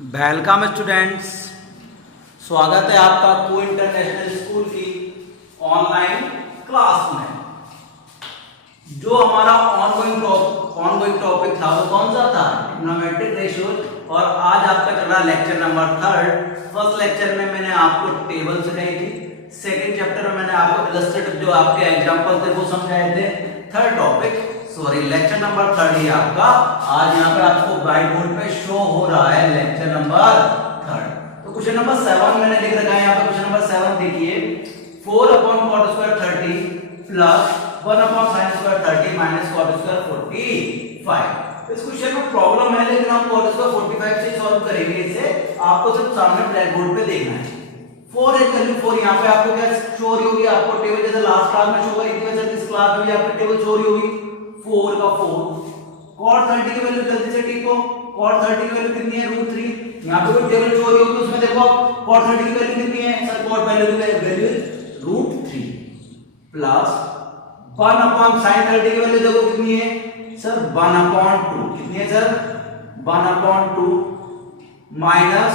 Welcome students, स्वागत है आपका को इंटरनेशनल स्कूल की ऑनलाइन क्लास में। जो हमारा ऑनगोइंग टॉपिक था वो कौन सा था? Trigonometric ratios. और आज आपका चल रहा लेक्चर नंबर 3। फर्स्ट लेक्चर में मैंने आपको टेबल सिखाई थी, सेकंड चैप्टर में मैंने आपको इलस्ट्रेटिव जो आपके एग्जांपल थे वो समझाए थे। थर्ड टॉपिक लेक्चर नंबर 3 ही आपका आज यहाँ पे आपको ब्राइट बोर्ड पे शो हो रहा है, लेक्चर नंबर 3। तो क्वेश्चन नंबर 7 मैंने लिख रखा है यहाँ पे। क्वेश्चन नंबर 7 देखिए, 4 upon cot square 30 plus 1 upon sin square 30 minus cot square 45। इस क्वेश्चन में प्रॉब्लम है, लेकिन हम cot स्क्वायर 45 से सॉल्व करेंगे। इसे आपको सिर्फ सामने ब्लैक बोर्ड पे देखना है। 4 एक वैल्यू 4 यहाँ पे आपको क्या शो हो रही होगी? आपको टेबल जैसे लास्ट क्लास में शो करी थी वैसे इस क्लास में भी आपको टेबल शो हो रही होगी। 4 का 4 cot 30 की वैल्यू जल्दी से टिको। cot 30 की वैल्यू कितनी है? √3। यहाँ पे कोई टेबल शो हो रही होगी, उसमें देखो cot 30 की वैल्यू कितनी है सर? cot वैल्यू की वैल्यू √3 प्लस 1 अपॉन sin 30 की वैल्यू देखो कितनी है सर? 1/2। कितनी है सर? 1/2 माइनस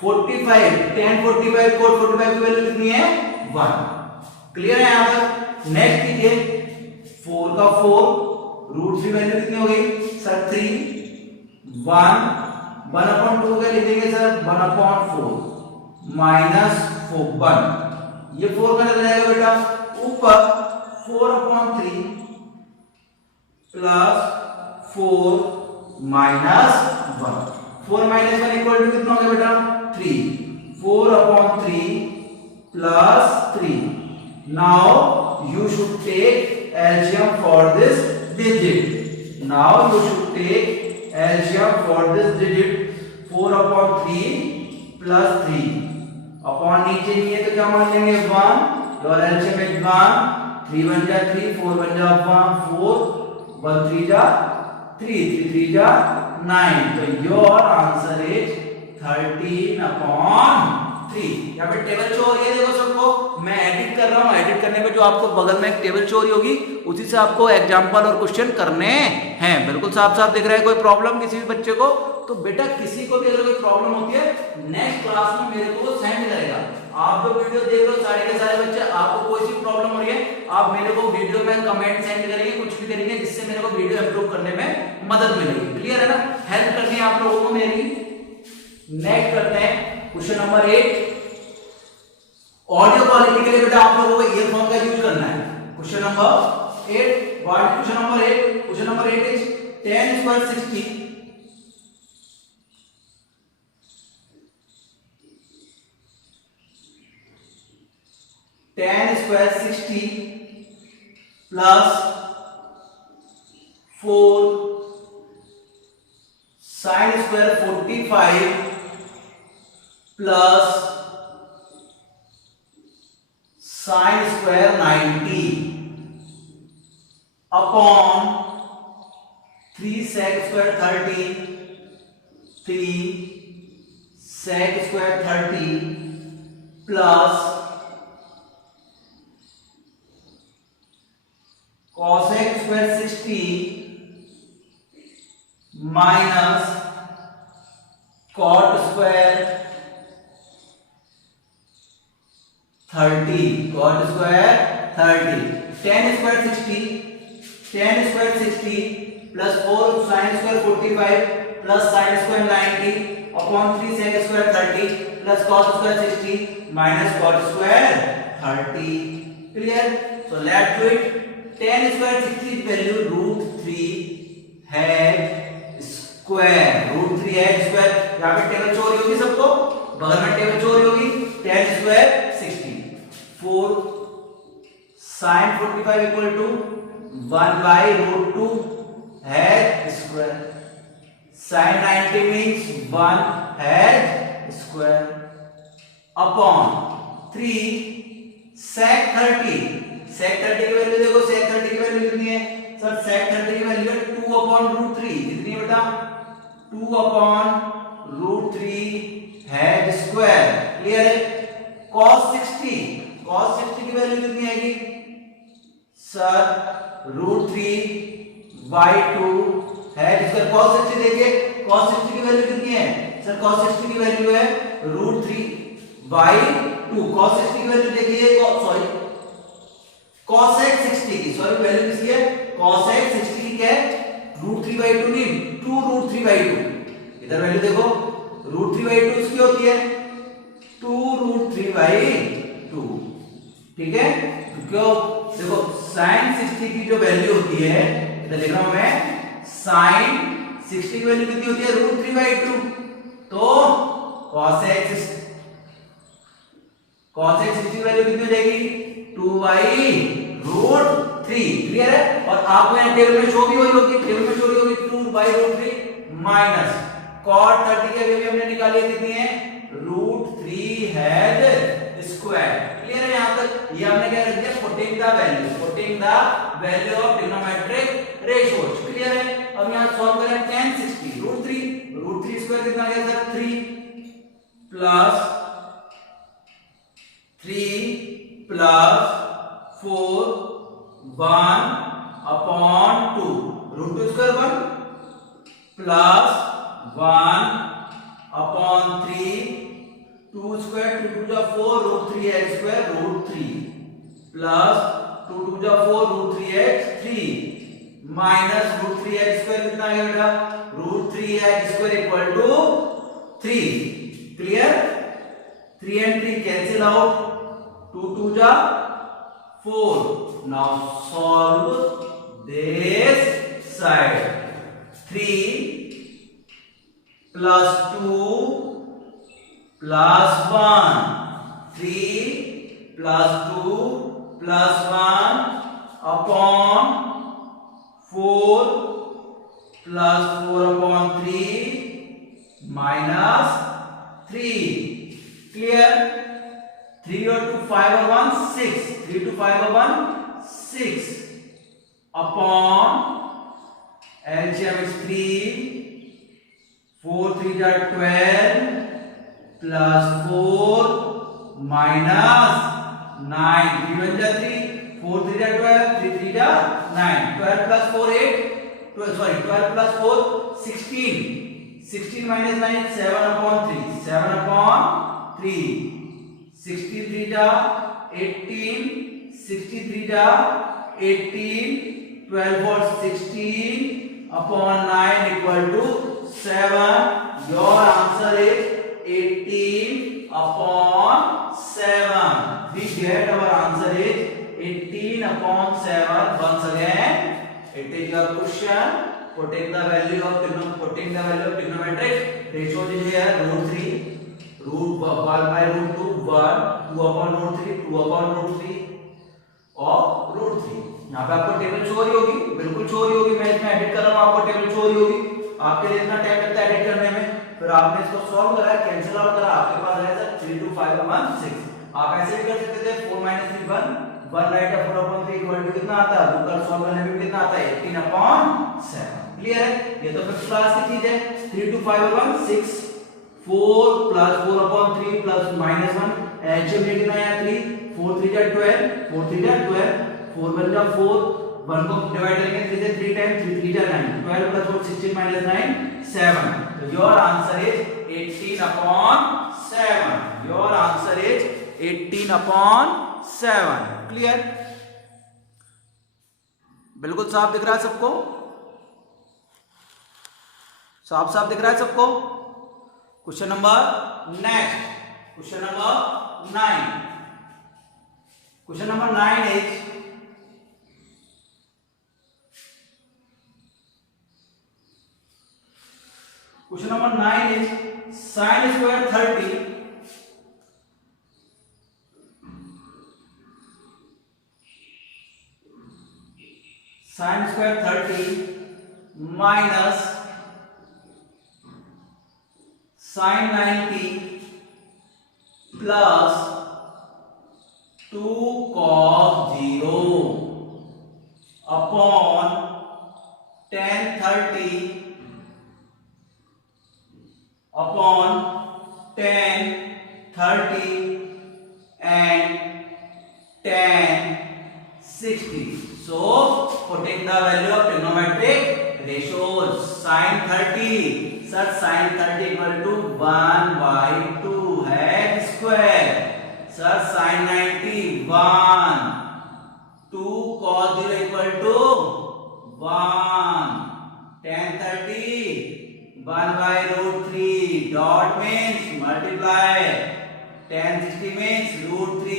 45 tan 45 cot 45 की वैल्यू कितनी है? 1। क्लियर है यहाँ तक? नेक्स्ट कीजिए, 4 का 4 √3 वैल्यू कितनी हो गई सर? 3। 1/2 का लिख देंगे सर 1/4 माइनस 1। ये 4 का लग जाएगा बेटा ऊपर 4/3 plus 4 minus 1। 4 minus 1 equal to कितना हो गया बेटा? 3। 4/3 प्लस 3। Now you should take LCM for this digit. Now you should take LCM for this digit. 4/3 plus 3 upon नीचे नहीं है तो क्या मान लेंगे? 1। your LCM is 1। 3 1 जा 3, 4 1 जा 1, 4 1 3 जा 3, 3 3 जा 9। तो your answer is 13/3। यहाँ पे टेबल शो हो रही है, देखो सबको। मैं एडिट कर रहा हूँ, एडिट करने में जो आपको बगल में एक टेबल शो हो रही होगी उसी से आपको एग्जांपल और क्वेश्चन करने हैं। बिल्कुल साफ साफ दिख रहा है। कोई प्रॉब्लम किसी भी बच्चे को? तो बेटा किसी को भी अगर कोई प्रॉब्लम होती है नेक्स्ट क्लास में मेरे को सेंड करेगा। आप जो वीडियो देख रहे हो सारे के सारे बच्चे, आपको कोई सी प्रॉब्लम हो रही है आप मेरे को वीडियो में कमेंट सेंड करेंगे, कुछ भी करेंगे जिससे मेरे को वीडियो इंप्रूव करने में मदद मिलेगी। क्लियर है ना? हेल्प करनी है आप लोगों को मेरी। नेक्स्ट करते हैं क्वेश्चन नंबर 8। ऑडियो क्वालिटी के लिए बेटा आप लोगों को ईयरफोन का यूज करना है। Question number 8 what? Question number 8, question number 8 is tan square 60 tan square 60 plus 4 sin square 45 plus sin square 90 upon 3 sec square 30, 3 sec square 30 plus cosec square 60 minus cot square 30, cot square 30। tan square 60 plus 4 sin square 45 plus sin square 90 upon 3 sec square 30 plus cos square 60 minus cot square 30। Clear? So let's do it. tan square 60 की value √3 है square. √3 है square. यहाँ पे table show हो रही होगी सबको, बगल में टेबल शो हो रही होगी। tan square 60 4 sin 45 equal to 1/√2 है स्क्वायर। sin 90 मींस 1 है स्क्वायर अपॉन 3 sec 30। sec 30 की वैल्यू देखो, sec 30 की वैल्यू कितनी है सर? sec 30 की वैल्यू है 2/√3। कितनी है बेटा? 2/√3 है स्क्वायर। क्लियर है? cos 60 की वैल्यू कितनी आएगी सर? √3/2 है जिसका cos 60 देखिए, cos 60 की वैल्यू कितनी है सर cos 60 की वैल्यू है √3/2। cos 60 की वैल्यू देखिए, सॉरी cosec 60 की, सॉरी वैल्यू किसकी है, cosec 60 की क्या है, √3/2 नहीं 2√3/2। इधर वैल्यू देखो √3/2 इसकी होती है 2√3/2, ठीक है। तो क्यों, देखो sin 60 की जो वैल्यू होती है, इधर लिख रहा हूं मैं, sin 60 की वैल्यू कितनी होती है √3/2, तो cosec 60 की वैल्यू कितनी हो जाएगी 2/√3। क्लियर है। और आपको यहां टेबल में शो भी हो रही होगी, टेबल में शो हो रही होगी 2/√3 माइनस cot 30 की वैल्यू हमने निकाली है कितनी है √3 हैज स्क्वायर। क्लियर है। यहां तक ये हमने क्या रख दिया, putting the value of trigonometric ratios. Clear है। अब यहां सॉल्व करें, tan 60 √3 स्क्वायर कितना आ गया sir 3 plus 4 1/2 √2 square 1 plus 1/3 2 square 2 two जा 4 √3 स्क्वायर √3 प्लस 2 टू जा 4 √3 माइनस √3 स्क्वायर कितना आ गया बेटा √3 square equal to 3। Clear. 3 and 3 cancel out, 2 2 जा 4। now solve this side, 3 plus 2 plus 1, 3 plus 2 plus 1 upon 4 plus 4 upon 3 minus 3। Clear. 3 और 2 5 और 1 6, 3 to 5 और 1 6 upon LCM is 3, 4 3 जा 12 plus 4 minus 9, 3 1 जा 3, 4 3 जा 12, 3 3 जा 9, 12 plus 4 8, 12 plus 4 16, 16 minus 9 7 upon 3, 7 upon 3, 63 जा 18, 63 जा 18, 12 और 16 upon 9 equal to 7। your answer is 18 upon 7। we get our answer is 18 upon 7। once again it is your question, putting the value of trigonometric ratio is here √3 √1/√2 1 2 upon √3 2 upon √3 और √3। यहाँ पे आपको table show हो रही होगी, बिल्कुल show हो रही होगी, मैं इसमें एडिट कर रहा हूँ, आपको टेबल शो हो रही होगी। आपके लिए इतना टाइम लगता है एडिट करने में, फिर आपने इसको सॉल्व करा, कैंसिल आउट करा, आपके पास आया सर 3 2 5 1 6। आप ऐसे भी कर सकते थे 4 - 3 1 राइट है 4 upon 3 इक्वल टू कितना आता है, दूसरा सॉल्व करने में कितना आता है 18 upon 7। क्लियर है। ये तो फिफ्थ क्लास की चीज है। 3 2 5 1 6 4 plus 4 upon 3 plus minus 1 HM कितना है 3 4 3 जा 12 4 3 जा 12 4 1 जा 4 1 को डिवाइड करेंगे 3 से 3 टाइम 3 3 जा 9 12 plus 4 16 minus 9 7। तो your answer is 18 upon 7। Your answer is 18 upon 7। Clear. बिल्कुल साफ दिख रहा है सबको, साफ साफ दिख रहा है सबको। Question number next, question number 9। Question number 9 is question number 9 is sin square 30 sin square 30 minus sin 90 plus 2 cos 0 upon tan 30 upon tan 30 and tan 60. So putting the value of trigonometric ratios sin 30 sir sin 30 equal to 1/2 है square sir sin 90 1 2 cos 0 equal to 1 tan 30 1/√3 dot means multiply tan 60 means √3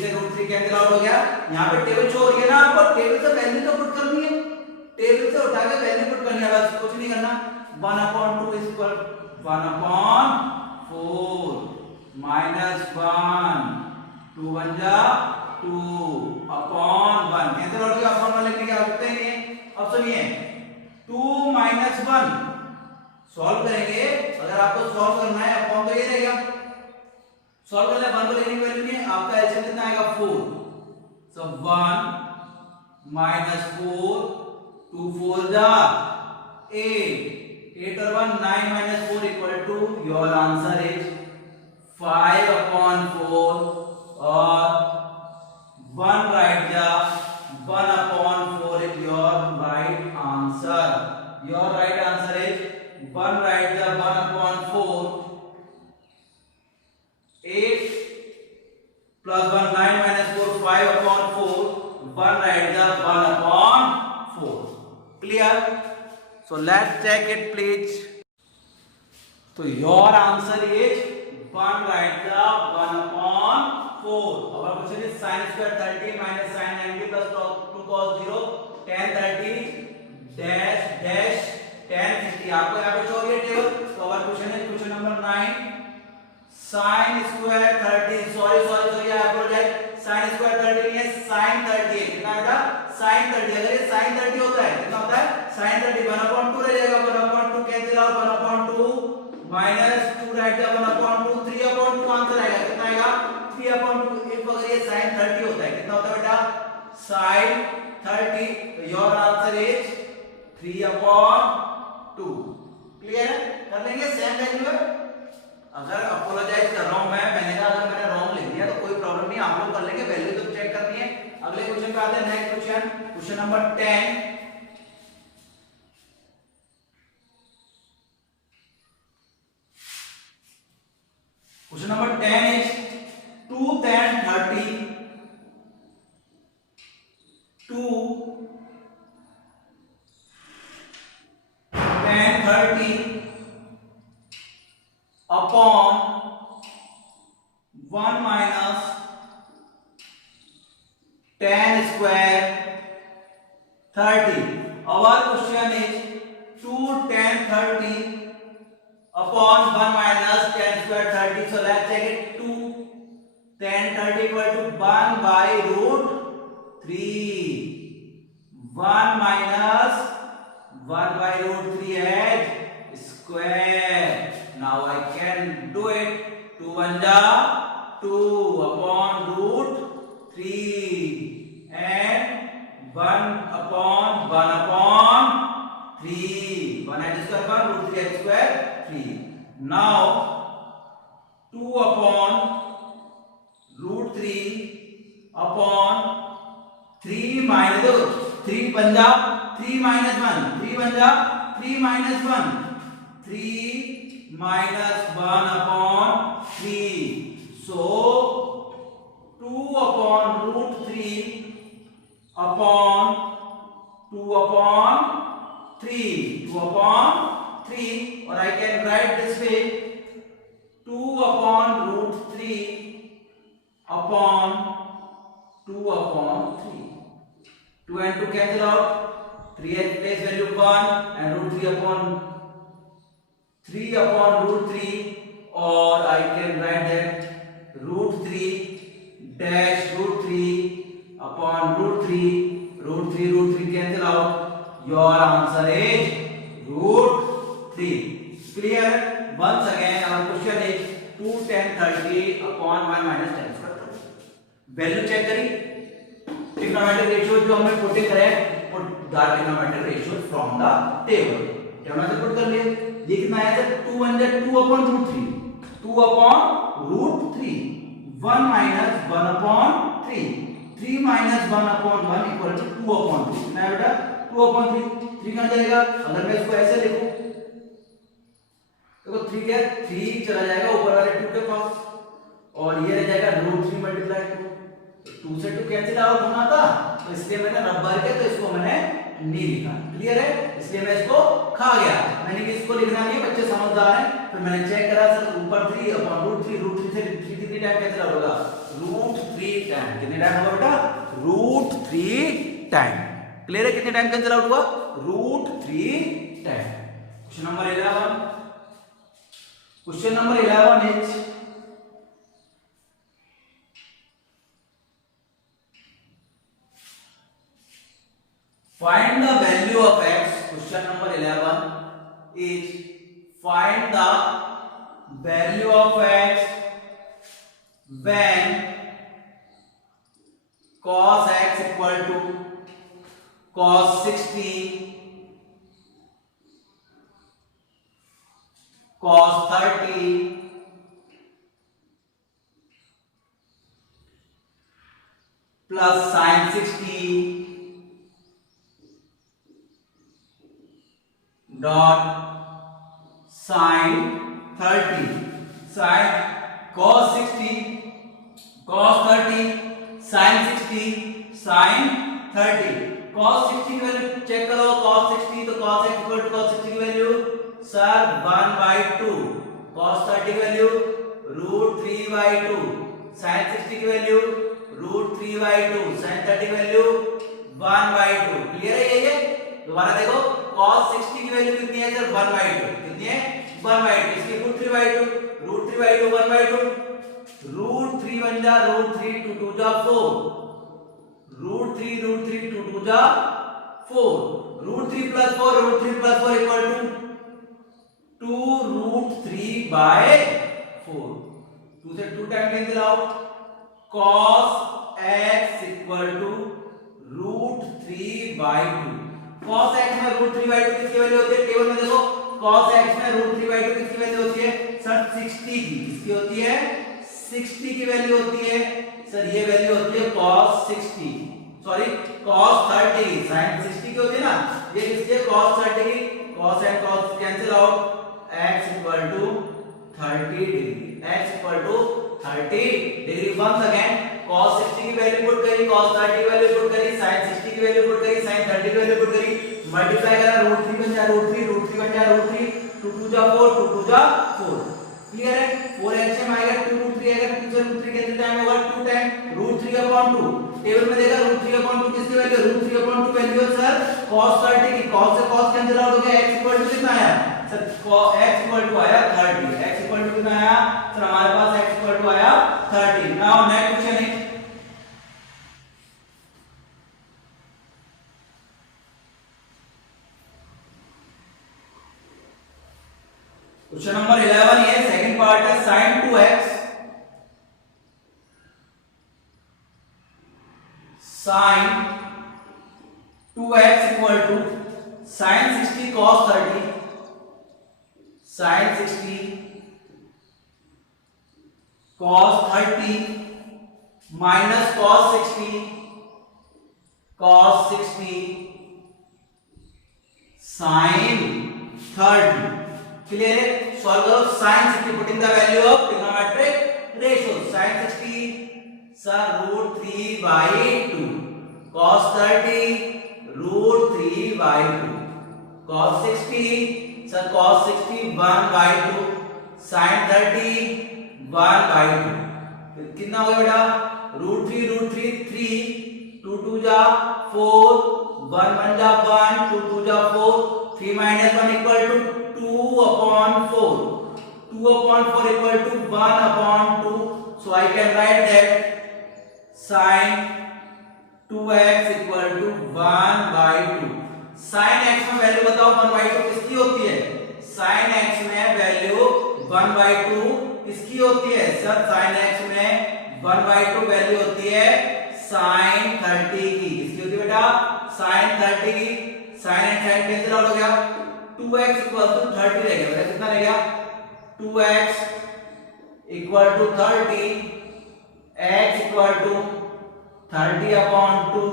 से √3 cancel out हो गया। यहाँ पे table show हो रही है ना आपको, टेबल से वैल्यू तो पुट करनी है, टेबल से उठा के वैल्यू पुट करनी है, बस कुछ नहीं करना। 1/2 इज इक्वल 1/4 माइनस 1 2 1 जा 2 अपॉन 1 कैंसिल आउट हो गया, अपॉन 1 लिखने की आवश्यकता ही नहीं है। अब सुनिए 2 - 1 सॉल्व करेंगे, अगर आपको सॉल्व करना है अपॉन तो ये रहेगा, सॉल्व करना है 1 को लेने की वैल्यू नहीं है, आपका एलसीएम कितना आएगा 4 सो 1 - 4 2 4 जा 8 और 1 9 - 4 equal to your answer is 5/4 और 1 राइट जा 1/4 इज your right answer, your right answer is 1 right जा 1/4 8 plus 1 9 - 4 5/4 1 right the 1/4 clear, so let's check it please। तो your answer is 1 right the 1/4। अब question is sin square 30 minus sin 90 plus 2 cos 0 tan 30 dash dash tan 60 आपको यहाँ पे show हो रही है table. तो अगर क्वेश्चन है question number 9 sin square 30 sorry I apologise sin square 30 नहीं है sin 30 है, कितना बेटा sin 30, अगर ये sin 30 होता है कितना होता है sin 30 1/2 रह जाएगा 1/2 कैंसिल आउट 1/2 माइनस 2 राइट जा 1/2 3/2 आंसर आएगा, कितना आएगा 3/2। इफ अगर ये sin 30 होता है कितना होता है बेटा sin 30, तो योर आंसर इज 3/2 क्लियर है, कर लेंगे सेम वैल्यू है। अगर अपोलोजाइज कर रहा हूं मैंने कहा अगर मैंने रॉन्ग लिख दिया तो कोई प्रॉब्लम नहीं, आप लोग कर लेंगे, वैल्यू तो चेक करनी है। अगले क्वेश्चन पे आते हैं, next question number 10। Question number 10 is 2 tan 30 2 tan 30 upon 1 minus tan square 30। Our question is 2 tan 30 upon 1 minus tan square 30। So let's check it। 2 tan 30 equal to 1/√3 1 minus 1/√3 as square। Now I can do it। 2 1 जा 2 upon √3 and 1 upon 3 1 at square 1 √3 at square 3। Now 2 upon √3 upon 3 minus 3 पंजा 3 minus 1 3 पंजा 3 minus 1 3 minus 1 upon 3। So 2 upon √3 upon 2 upon 3 2 upon 3, or I can write this way 2 upon √3 upon 2 upon 3। 2 and 2 cancel out, 3 at place value 1 and √3 upon 3 upon √3, or I can write that √3 dash √3 upon √3 cancel out, your answer is √3। clear? Once again our question is 2 tan 30 upon 1 minus tan square 30। Value check करी, trigonometric ratio जो हमने put करे, put the trigonometric ratio from the table, table से put कर लिए। ये कितना आया था 2 1 जा 2 upon √3 2 upon √3 1 minus 1 upon 3 3 minus 1 upon 1 equal to 2 upon 3। कितना है बेटा 2 upon 3 3 कहाँ जाएगा? अगर मैं इसको ऐसे लिखूं देखो 3 क्या 3 चला जाएगा ऊपर वाले 2 के पास और ये रह जाएगा √3 मल्टीप्लाई 2 से 2 कैंसिल आउट होना था तो इसलिए मैंने रब भर के तो इसको मैंने नहीं लिखा। क्लियर है? इसलिए मैं इसको खा गया, मैंने कि इसको लिखना नहीं है, बच्चे समझदार हैं। फिर मैंने चेक करा सर ऊपर 3 अपॉन √3 से 3 कितनी टाइम कैंसिल आउट होगा? √3 टाइम। कितने टाइम होगा बेटा? √3 टाइम। क्लियर है? कितने टाइम कैंसिल आउट हुआ? √3 time. Question number 11, question number 11 is find the value of x. Question number 11 is find the value of x when cos x equal to cos 60, cos 30 plus sin 60 dot sin 30 sin cos 60 cos 30 sin 60 sin 30 cos 60 की value check करो। cos 60 तो cos x equal to cos 60 की value sir 1/2 cos 30 की value √3/2 sin 60 की value √3/2 sin 30 की value 1/2। Clear है? ये दोबारा देखो cos 60 की वैल्यू कितनी है सर? 1/2। कितनी है? 1/2। इसकी √3/2 √3/2 1/2 √3 बन जा √3 2 2 जा 4 √3 √3 2 2 जा 4 √3 + 4 √3 + 4 इक्वल टू 2√3/4 2 से 2 time cancel out cos x equal to √3/2 cos x में √3/2 किसकी वैल्यू होती है? टेबल में देखो cos x में √3/2 किसकी वैल्यू होती है सर? 60 की। किसकी होती है? 60 की वैल्यू होती है सर। ये वैल्यू होती है cos 60 सॉरी cos 30 की। sin 60 की होती है ना, ये किसकी है? cos 30 की। cos and cos cancel out x equal to 30 degree x equal to 30 degree. Once again cos 60 की वैल्यू पुट करी, cos 30 की वैल्यू पुट करी, sin 60 की वैल्यू पुट करी, sin 30 की वैल्यू पुट करी, मल्टीप्लाई करा √3 बन जा √3 बन जा √3 2 2 जा 4 2 2 जा 4। क्लियर है? 4 एलसीएम आएगा 2 √3 आएगा 2 से √3 कितने टाइम होगा? 2 टाइम √3/2। टेबल में देखा √3/2 किसकी वैल्यू? √3/2 वैल्यू है सर cos 30 की। cos से cos कैंसिल आउट हो गया, x इक्वल टू कितना आया सर? x इक्वल टू आया 30। x इक्वल टू कितना आया सर? हमारे पास x इक्वल टू आया 30। Now next question is question number 11 ये सेकंड पार्ट है sin 2x sin 2x equal टू sin 60 cos 30 sin 60 cos 30 minus cos 60 sin 30। Clear है? Solve करो sin 60 putting the value of trigonometric ratio. sin 60 sir √3/2 cos 30 √3/2 cos 60 sir cos 60 1/2 sin 30 1/2 कितना हो गया बेटा? √3 3 2 2 जा 4 1 1 जा 1 2 2 जा 4 3 - 1 equal to 2/4 2/4 equal to 1/2 so I can write that sin 2x equal to 1/2। sin x में वैल्यू बताओ 1/2 किसकी होती है? sin x में वैल्यू 1/2 किसकी होती है सर? sin x में 1/2 वैल्यू होती है sin 30 की। किसकी होती है बेटा? sin 30 की। sin and sin cancel out हो गया 2x इक्वल टू 30 रह गया। कितना रह गया? 2x equal to 30 x equal to 30/2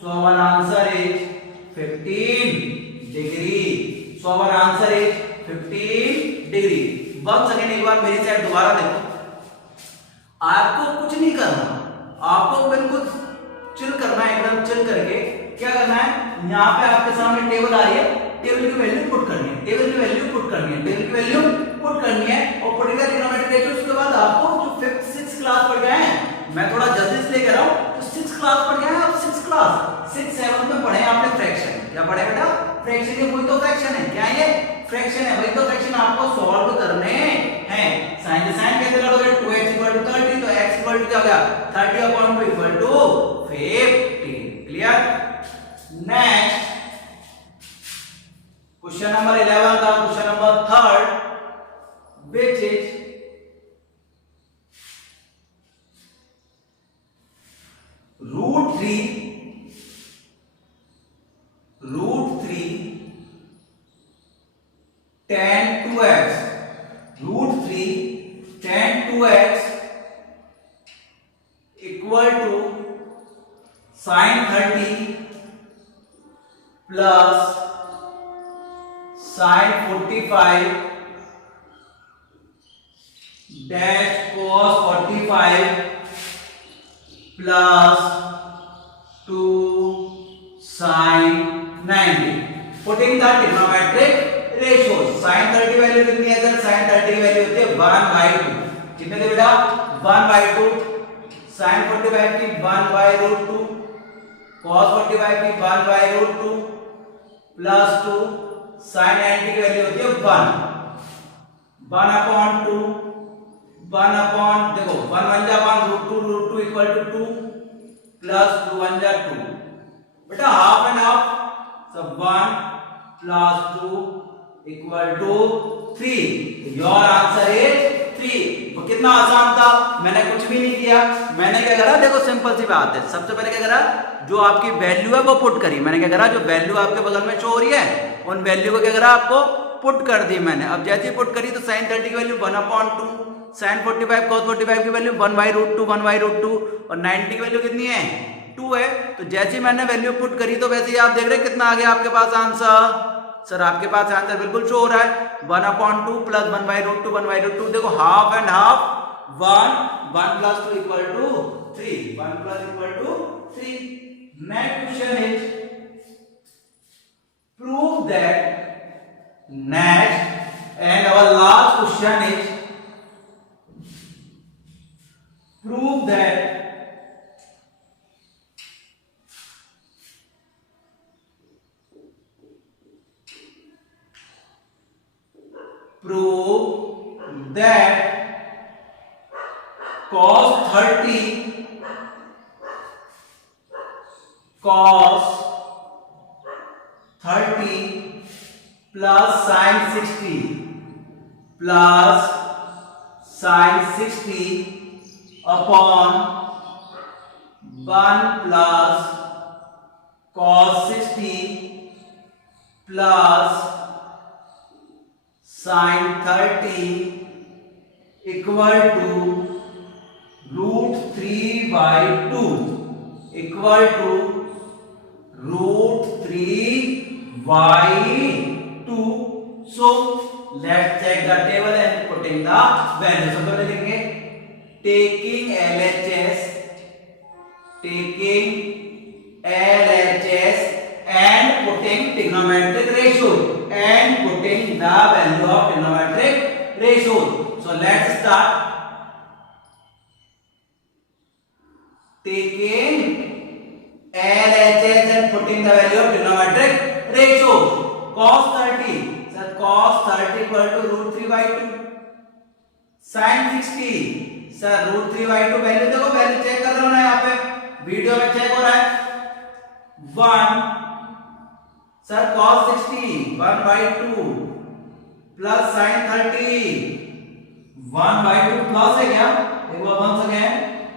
so our answer is 15 degree. So our answer is 15 degree. 1 second एक बार मेरी साइड दोबारा देखो। आपको कुछ नहीं करना, आपको बिल्कुल चिल करना है, एकदम चिल करके क्या करना है, यहाँ पे आपके सामने टेबल आ रही है, टेबल की वैल्यू पुट करनी है, टेबल की वैल्यू पुट करनी है, टेबल की वैल्यू पुट करनी है और पुटेगा ट्रिग्नोमेट्रिक रेशियो। उसके बाद आपको जो 5th 6th क्लास पढ़ गए हैं, मैं थोड़ा जल्दी से लेकर आऊं, तो 6th क्लास पढ़ गए हैं आप, 6th क्लास 6 7 में पढ़े आपने फ्रैक्शन। क्या पढ़े बेटा? फ्रैक्शन। ये वही तो फ्रैक्शन है। क्या ये फ्रैक्शन है? वही तो फ्रैक्शन आपको सॉल्व करने हैं। साइन साइन कैसे करोगे? 2x = 30, तो x = क्या हो गया? 30/2 = 50। क्लियर? नेक्स्ट क्वेश्चन नंबर 11 का question number 3rd, which is √3 tan 2x, √3 tan 2x equal to sin 30 plus sin 45 dash cos 45 plus 2 sin 90. Putting the trigonometric ratios. sin 30 value कितनी है sir? sin 30 की value होती है 1/2। कितने थे बेटा? 1/2। sin 45 की 1/√2, cos 45 की 1/√2 प्लस 2 sin 90 की वैल्यू होती है 1। 1/2 देखो 1 1 जा 1 √2 = 2 प्लस 2 1 जा 2 बेटा, हाफ एंड हाफ, सब 1 प्लस 2 = 3। Your answer is 3। वो कितना आसान था, मैंने कुछ भी नहीं किया। मैंने क्या करा, देखो सिंपल सी बात है, सबसे पहले क्या करा, जो आपकी वैल्यू है वो पुट करी। मैंने क्या करा, जो वैल्यू आपके बगल में शो हो रही है उन वैल्यू को क्या करा, आपको पुट कर दी मैंने। अब जैसे ही पुट करी तो sin 30 की वैल्यू 1/2, sin 45 cos 45 की वैल्यू 1/√2 और 90 की वैल्यू कितनी है? 2 है। तो जैसे ही मैंने वैल्यू पुट करी तो वैसे ही आप देख रहे हैं कितना आ गया आपके पास आंसर। सर आपके पास आंसर बिल्कुल शो हो रहा है 1/2 प्लस 1/√2 देखो half and half 1 plus 2 = 3, 1 plus 3। Next question is prove that, next and our last question is prove that cos 30 plus sin 60 plus sin 60 upon 1 plus cos 60 plus sin 30 equal to √3/2 equal to √3/2. So let's check the table and putting the value. सबसे पहले लिखेंगे taking LHS and putting trigonometric ratio and putting the value of trigonometric ratio. So let's start. Taking LHS and putting the value of trigonometric ratio. Cos 30, sir, cos 30 equal to √3/2. Sin 60, sir, √3/2 value देखो, value check कर रहा हूं ना यहाँ पे video में check हो रहा है 1, sir cos 60 1/2 plus sin 30 1/2 plus है क्या, एक बार बन सके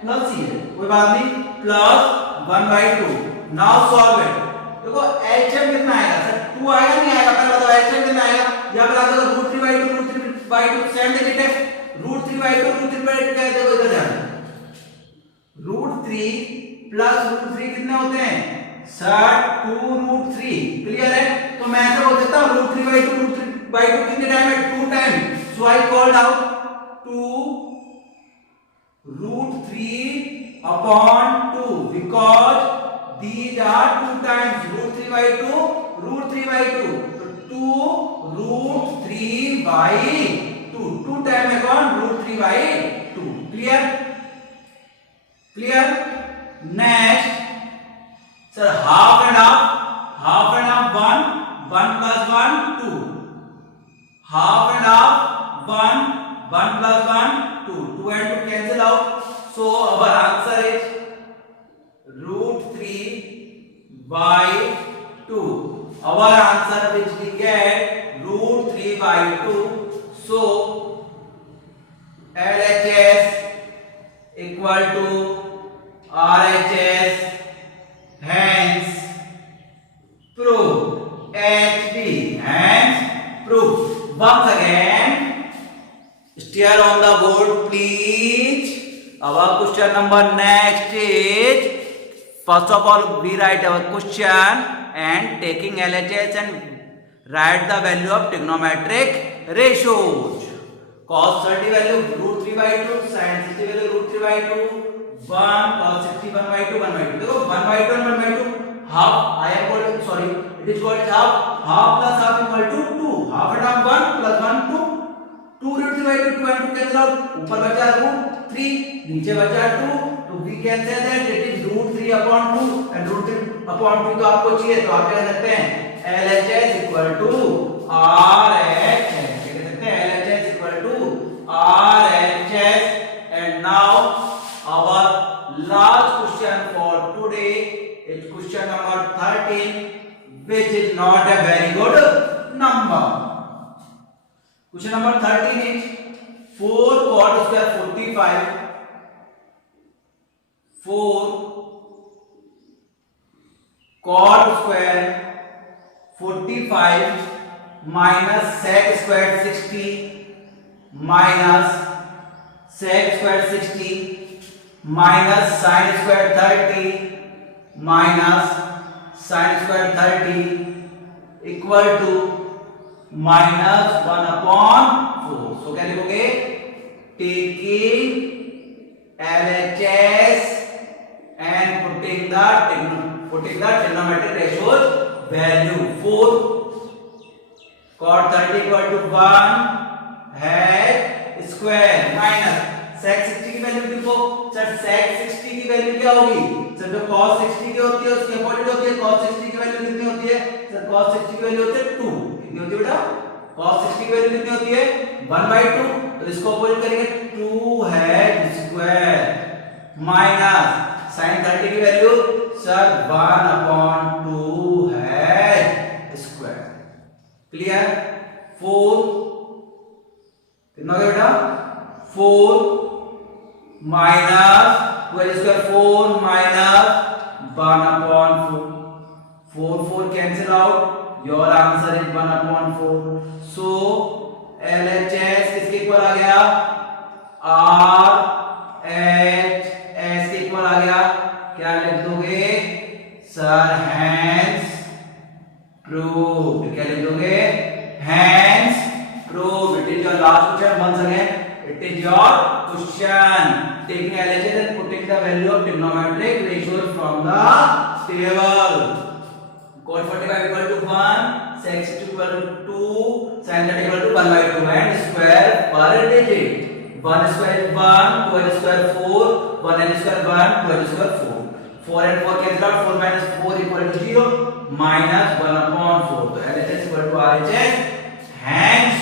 प्लस ही है, कोई बात नहीं, प्लस 1/2। Now solve it. देखो HM कितना आएगा सर, 2 आएगा नहीं आएगा, पहले बताओ HM कितना आएगा। यहां पर आता है √3/2 सेम नेगेटिव √3/2 क्या देखो इधर ध्यान, √3 प्लस √3 कितने होते हैं सर 2√3 क्लियर है। तो मैं ऐसे बोल सकता हूँ √3/2 कितने टाइम है 2 time. So I called out 2√3/2 because these are 2 times √3/2 √3/2 तो 2√3/2 2 टाइम है कौन √3/2 clear clear. Next sir half and half 1 plus 1 2 half and half 1 plus 1 2 and 2 cancel out, so our answer is √3/2 our answer which we get √3/2 so LHS equal to RHS hence proof HB hence proof. Once again stare on the board please. Our question number next is first of all we write our question and taking LHS and write the value of trigonometric ratios. Cos 30 value √3/2 sin 60 value √3/2 1 cos 60 1/2 1/2 देखो 1/2 and 1/2 half I am called sorry it is called half plus half equal to 2 half and half 1 plus 1 2 2√3/2 2 and 2 cancel out ऊपर बचा √3 नीचे बचा 2 तो we can say that it is √3/2 and √3/2 तो आपको चाहिए तो आप क्या कह सकते हैं LHS equal to RHS क्या कह सकते हैं LHS equal to RHS and now our last question for today is question number 13 which is not a very good number. Question number 13 is 4 cot square 45 4 cot square 45 minus sec square 60 minus sec square 60 minus sin square 30 minus sin square 30 equal to minus 1/4. So क्या लिखोगे taking LHS and putting the trigonometric ratios value 4 cot 30 equal to 1 hat square minus sec 60 की value लिखो sir sec 60 की value क्या होगी sir जो cos 60 की होती है उसके अपोजिट होती है cos 60 की वैल्यू कितनी होती है सर cos 60 की वैल्यू होती है 2 कितनी होती है बेटा cos 60 की वैल्यू कितनी होती है 1/2 तो इसको अपोजिट करेंगे 2 hat square माइनस sin 30 की value sir 1/2 hat square clear 4 कितना हो गया बेटा 4 minus 12 square 4 minus 1/4 4 cancel out your answer is 1/4 so LHS किसके इक्वल आ गया RHS के इक्वल आ गया क्या लिख दोगे सर hence proved क्या लिख दोगे hence proved it is your last question once again it is your question taking LHS and putting the value of trigonometric ratios from the table cot 45 equal to 1 sec 60 equal to 2 sin 30 equal to 1/2 and square per digit 1 square is 1 2 l square 4 1 l square 1 2 l square 4 4 and 4 cancel out 4 minus 4 equal to 0 minus 1/4 so LHS equal to RHS hence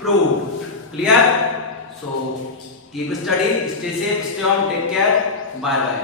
proved clear so keep studying stay safe stay home take care bye bye